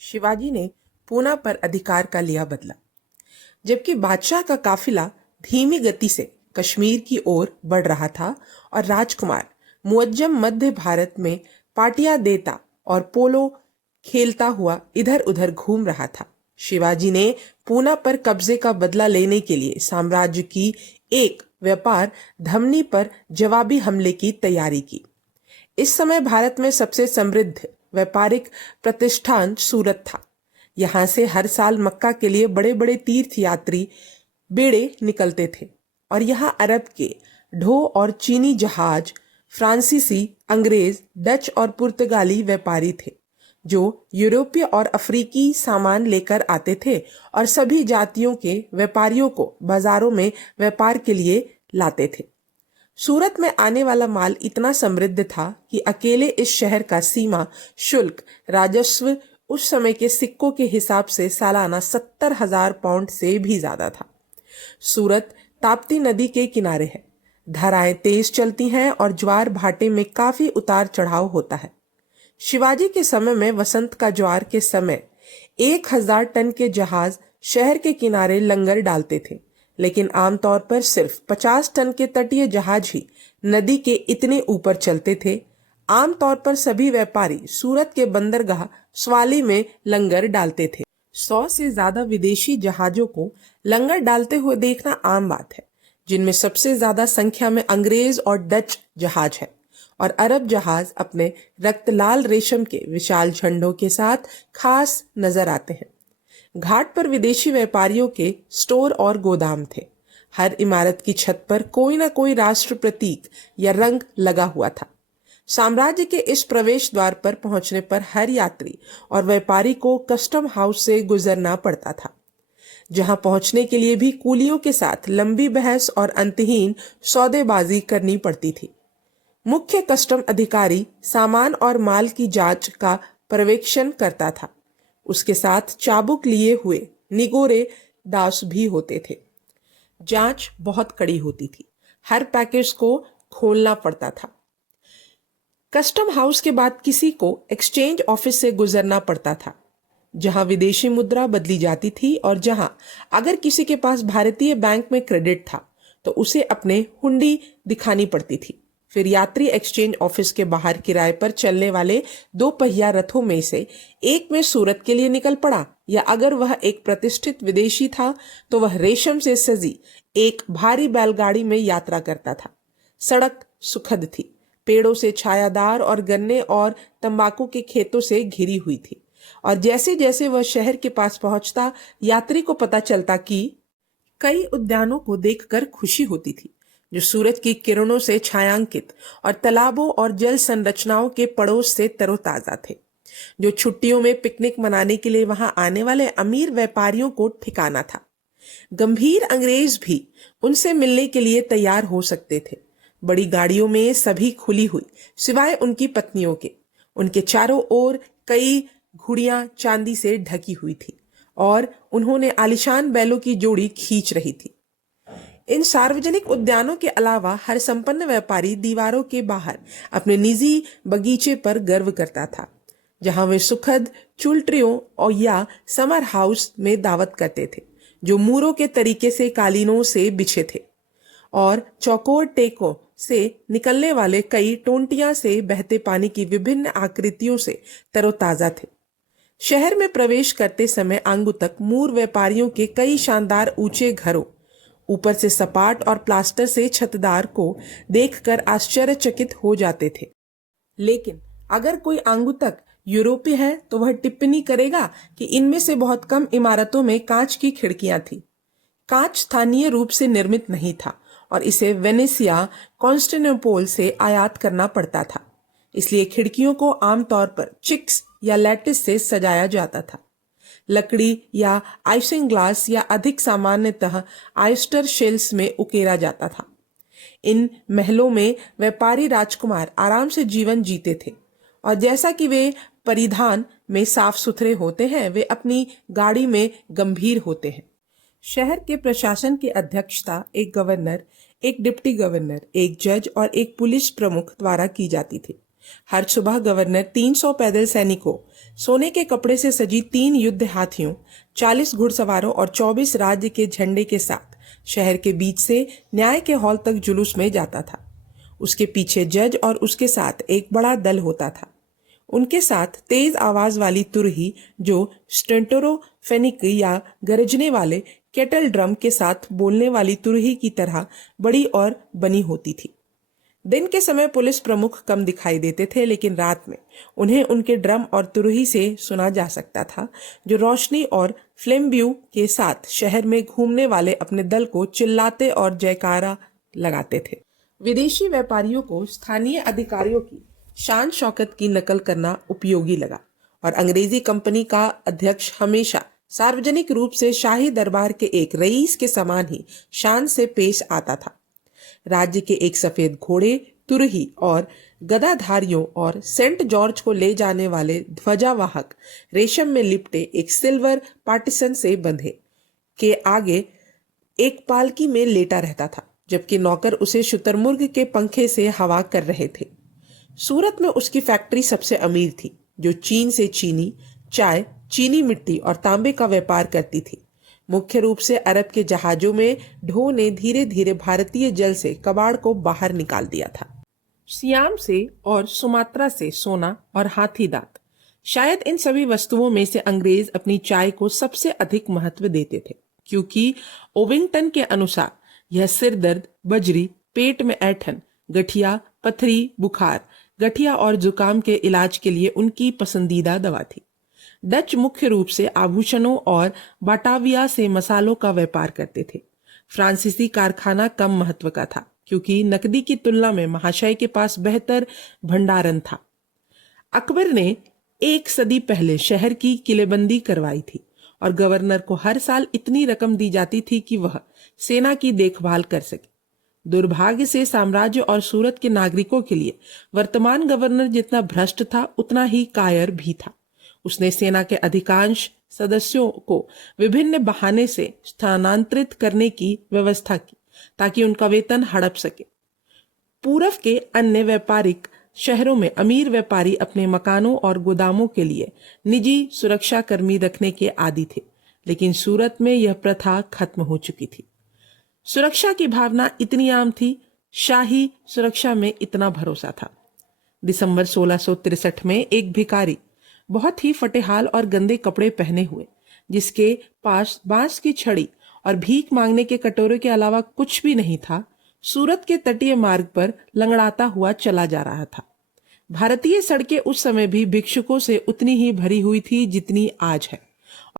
शिवाजी ने पूना पर अधिकार का लिया बदला। जबकि बादशाह का काफिला धीमी गति से कश्मीर की ओर बढ़ रहा था और राजकुमार मुअज्जम मध्य भारत में पाटियां देता और पोलो खेलता हुआ इधर उधर घूम रहा था, शिवाजी ने पूना पर कब्जे का बदला लेने के लिए साम्राज्य की एक व्यापार धमनी पर जवाबी हमले की तैयारी की। इस समय भारत में सबसे समृद्ध व्यापारिक प्रतिष्ठान सूरत था। यहाँ से हर साल मक्का के लिए बड़े बड़े तीर्थ यात्री बेड़े निकलते थे और यहाँ अरब के ढो और चीनी जहाज, फ्रांसीसी, अंग्रेज, डच और पुर्तगाली व्यापारी थे जो यूरोपीय और अफ्रीकी सामान लेकर आते थे और सभी जातियों के व्यापारियों को बाजारों में व्यापार के लिए लाते थे। सूरत में आने वाला माल इतना समृद्ध था कि अकेले इस शहर का सीमा शुल्क राजस्व उस समय के सिक्कों के हिसाब से सालाना 70,000 पाउंड से भी ज्यादा था। सूरत ताप्ती नदी के किनारे है, धाराएं तेज चलती हैं और ज्वार भाटे में काफी उतार चढ़ाव होता है। शिवाजी के समय में वसंत का ज्वार के समय 1,000 टन के जहाज शहर के किनारे लंगर डालते थे, लेकिन आमतौर पर सिर्फ 50 टन के तटीय जहाज ही नदी के इतने ऊपर चलते थे। आमतौर पर सभी व्यापारी सूरत के बंदरगाह स्वाली में लंगर डालते थे। 100 से ज्यादा विदेशी जहाजों को लंगर डालते हुए देखना आम बात है, जिनमें सबसे ज्यादा संख्या में अंग्रेज और डच जहाज है और अरब जहाज अपने रक्त लाल रेशम के विशाल झंडों के साथ खास नजर आते हैं। घाट पर विदेशी व्यापारियों के स्टोर और गोदाम थे। हर इमारत की छत पर कोई ना कोई राष्ट्र प्रतीक या रंग लगा हुआ था। साम्राज्य के इस प्रवेश द्वार पर पहुंचने पर हर यात्री और व्यापारी को कस्टम हाउस से गुजरना पड़ता था, जहां पहुंचने के लिए भी कुलियों के साथ लंबी बहस और अंतहीन सौदेबाजी करनी पड़ती थी। मुख्य कस्टम अधिकारी सामान और माल की जांच का पर्यवेक्षण करता था। उसके साथ चाबुक लिए हुए निगोरे दास भी होते थे। जांच बहुत कड़ी होती थी, हर पैकेज को खोलना पड़ता था। कस्टम हाउस के बाद किसी को एक्सचेंज ऑफिस से गुजरना पड़ता था, जहां विदेशी मुद्रा बदली जाती थी और जहां अगर किसी के पास भारतीय बैंक में क्रेडिट था तो उसे अपने हुंडी दिखानी पड़ती थी। फिर यात्री एक्सचेंज ऑफिस के बाहर किराए पर चलने वाले 2 पहिया रथों में से एक में सूरत के लिए निकल पड़ा, या अगर वह एक प्रतिष्ठित विदेशी था तो वह रेशम से सजी एक भारी बैलगाड़ी में यात्रा करता था। सड़क सुखद थी, पेड़ों से छायादार और गन्ने और तंबाकू के खेतों से घिरी हुई थी और जैसे जैसे वह शहर के पास पहुंचता यात्री को पता चलता कि कई उद्यानों को देखकर खुशी होती थी जो सूरज की किरणों से छायांकित और तालाबों और जल संरचनाओं के पड़ोस से तरोताजा थे, जो छुट्टियों में पिकनिक मनाने के लिए वहां आने वाले अमीर व्यापारियों को ठिकाना था। गंभीर अंग्रेज भी उनसे मिलने के लिए तैयार हो सकते थे। बड़ी गाड़ियों में सभी खुली हुई सिवाय उनकी पत्नियों के। उनके चारों ओर कई घुड़ियां चांदी से ढकी हुई थी और उन्होंने आलिशान बैलों की जोड़ी खींच रही थी। इन सार्वजनिक उद्यानों के अलावा हर संपन्न व्यापारी दीवारों के बाहर अपने निजी बगीचे पर गर्व करता था, जहां वे सुखद चुलट्रियों और या समर हाउस में दावत करते थे, जो मूरों के तरीके से कालीनों से बिछे थे और चौकोर टेकों से निकलने वाले कई टोंटियां से बहते पानी की विभिन्न आकृतियों से तरोताजा थे। शहर में प्रवेश करते समय आंगू तक मूर व्यापारियों के कई शानदार ऊंचे घरों, ऊपर से सपाट और प्लास्टर से छतदार को देखकर आश्चर्यचकित हो जाते थे। लेकिन अगर कोई आंगू तक यूरोपीय है तो वह टिप्पणी करेगा कि इनमें से बहुत कम इमारतों में कांच की खिड़कियां थी। कांच स्थानीय रूप से निर्मित नहीं था और इसे वेनेसिया, कॉन्स्टेंटिनोपल से आयात करना पड़ता था, इसलिए खिड़कियों को आमतौर पर चिक्स या लैटिस से सजाया जाता था। लकड़ी या आइसिंग ग्लास या अधिक सामान्यतः आयस्टर शेल्स में उकेरा जाता था। इन महलों में व्यापारी राजकुमार आराम से जीवन जीते थे और जैसा कि वे परिधान में साफ सुथरे होते हैं, वे अपनी गाड़ी में गंभीर होते हैं। शहर के प्रशासन की अध्यक्षता एक गवर्नर, एक डिप्टी गवर्नर, एक जज और एक पुलिस प्रमुख द्वारा की जाती थी। हर सुबह गवर्नर 300 पैदल सैनिकों, सोने के कपड़े से सजी 3 युद्ध हाथियों, 40 घुड़सवारों और 24 राज्य के झंडे के साथ शहर के बीच से न्याय के हॉल तक जुलूस में जाता था। उसके पीछे जज और उसके साथ एक बड़ा दल होता था। उनके साथ तेज आवाज वाली तुरही जो स्टेंटोरो फेनिक या गरजने वाले केटल ड्रम के साथ बोलने वाली तुरही की तरह बड़ी और बनी होती थी। दिन के समय पुलिस प्रमुख कम दिखाई देते थे, लेकिन रात में उन्हें उनके ड्रम और तुरही से सुना जा सकता था, जो रोशनी और फ्लेम्ब्यू के साथ शहर में घूमने वाले अपने दल को चिल्लाते और जयकारा लगाते थे। विदेशी व्यापारियों को स्थानीय अधिकारियों की शान शौकत की नकल करना उपयोगी लगा और अंग्रेजी कंपनी का अध्यक्ष हमेशा सार्वजनिक रूप से शाही दरबार के एक रईस के समान ही शान से पेश आता था। राज्य के एक सफेद घोड़े, तुरही और गदाधारियों और सेंट जॉर्ज को ले जाने वाले ध्वजावाहक रेशम में लिपटे एक सिल्वर पार्टीशन से बंधे के आगे एक पालकी में लेटा रहता था, जबकि नौकर उसे शुतुरमुर्ग के पंखे से हवा कर रहे थे। सूरत में उसकी फैक्ट्री सबसे अमीर थी, जो चीन से चीनी, चाय, चीनी मिट्टी और तांबे का व्यापार करती थी। मुख्य रूप से अरब के जहाजों में ढो ने धीरे धीरे भारतीय जल से कबाड़ को बाहर निकाल दिया था। सियाम से और सुमात्रा से सोना और हाथी दांत, शायद इन सभी वस्तुओं में से अंग्रेज अपनी चाय को सबसे अधिक महत्व देते थे, क्योंकि ओविंगटन के अनुसार यह सिर दर्द, बजरी, पेट में ऐंठन, गठिया, पथरी, बुखार, गठिया और जुकाम के इलाज के लिए उनकी पसंदीदा दवा थी। डच मुख्य रूप से आभूषणों और बाटाविया से मसालों का व्यापार करते थे। फ्रांसीसी कारखाना कम महत्व का था, क्योंकि नकदी की तुलना में महाशय के पास बेहतर भंडारण था। अकबर ने 1 सदी पहले शहर की किलेबंदी करवाई थी और गवर्नर को हर साल इतनी रकम दी जाती थी कि वह सेना की देखभाल कर सके। दुर्भाग्य से साम्राज्य और सूरत के नागरिकों के लिए वर्तमान गवर्नर जितना भ्रष्ट था, उतना ही कायर भी था। उसने सेना के अधिकांश सदस्यों को विभिन्न बहाने से स्थानांतरित करने की व्यवस्था की, ताकि उनका वेतन हड़प सके। पूर्व के अन्य व्यापारिक शहरों में अमीर व्यापारी अपने मकानों और गोदामों के लिए निजी सुरक्षा कर्मी रखने के आदी थे, लेकिन सूरत में यह प्रथा खत्म हो चुकी थी। सुरक्षा की भावना इतनी आम थी, शाही सुरक्षा में इतना भरोसा था। दिसंबर 1663 में एक भिखारी, बहुत ही फटेहाल और गंदे कपड़े पहने हुए, जिसके पास बांस की छड़ी और भीख मांगने के कटोरे के अलावा कुछ भी नहीं था, सूरत के तटीय मार्ग पर लंगड़ाता हुआ चला जा रहा था। भारतीय सड़कें उस समय भी भिक्षुकों से उतनी ही भरी हुई थी जितनी आज है।